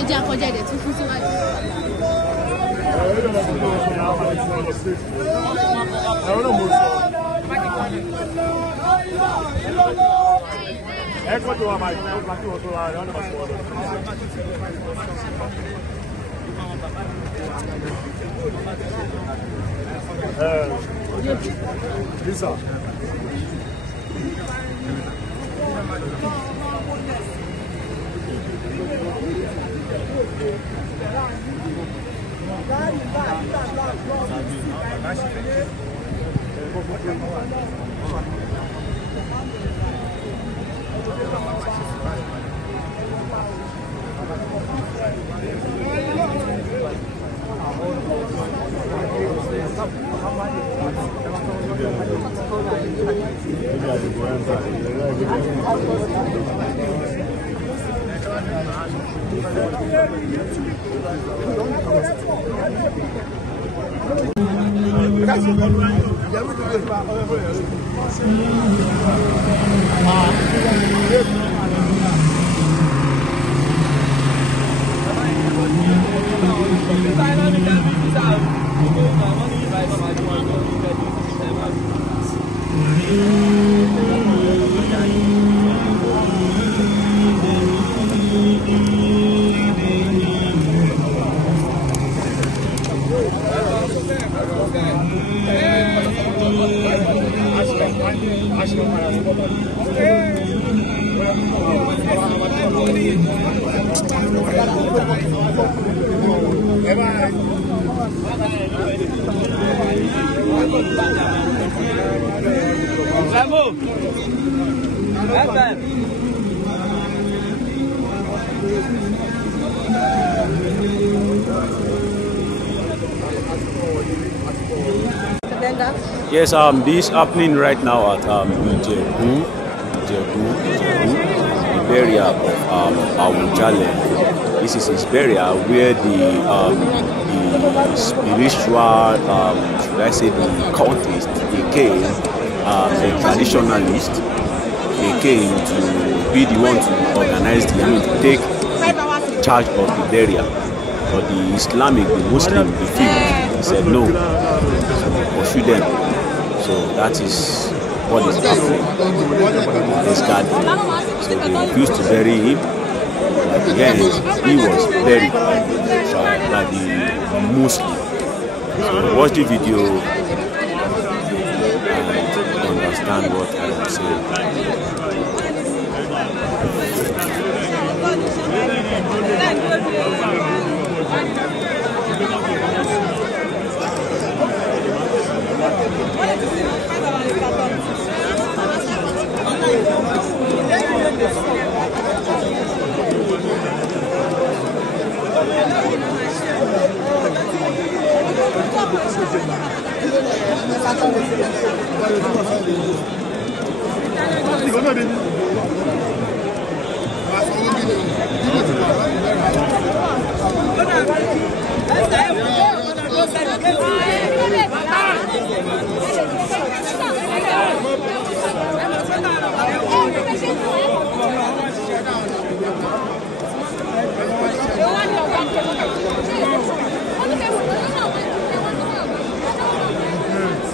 ẹja kọjá ẹ̀dẹ̀ tún fún síwájú. Lisa. Yes, this is happening right now at Ijebu, the burial of Awujale. This is his burial where the spiritual, should I say, the cultists, they came, the traditionalists, they came to be the one to organize the, to take charge of the burial. But the Islamic, the Muslim, the he said no, so pursue them. So that is what is happening in this garden. So they refused to bury him. But at the end, he was buried by the Muslim. So watch the video and understand what I am saying.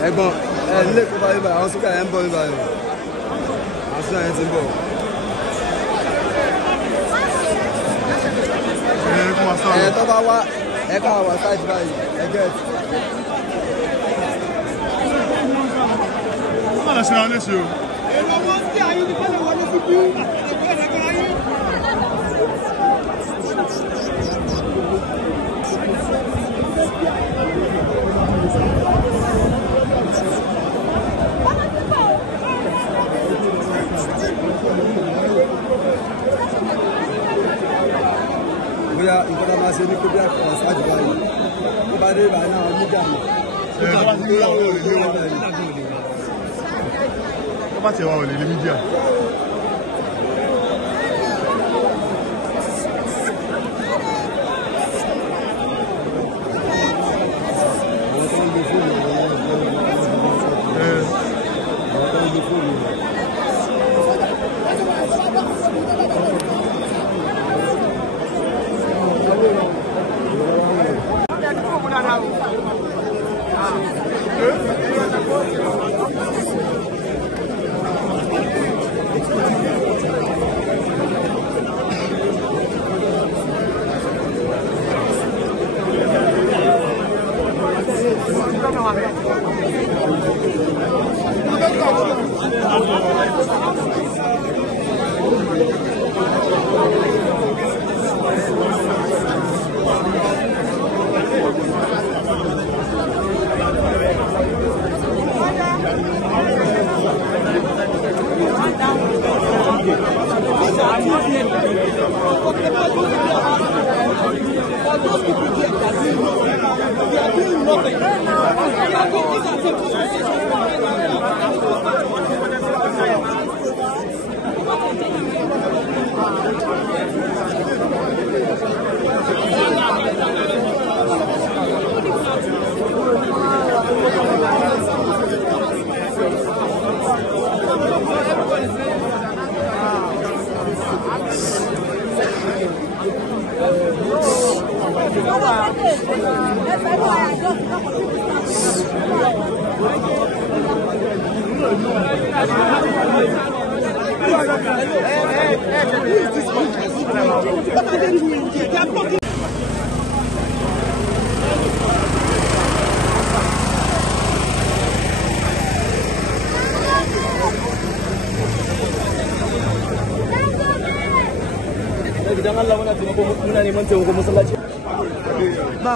Ẹ̀gbọ́n ilé ìkópa yìí báyìí àwọn sókè ẹ̀ ń bọ̀ yìí báyìí àwọn sókè ẹ̀ ti ń bọ̀. Tó bá wá ẹ ká wà sáìtì báyìí ẹ gẹ́ẹ̀tì. Wọ́n máa lọ ṣe ra léṣe o. Èrò wọn sí àyè ní kọ́lé wọlé sí bí ẹ̀kọ́ ayé. Bóyá nǹkan tá a máa ṣe ní kóbíà kan ṣáàjì báyìí tó bá dé ìbàdàn àwọn mídíà ni. Tó bá ti wà wọlé ní mídíà. Idan Allah muna taimako muna neman taimako masallaci. Ba.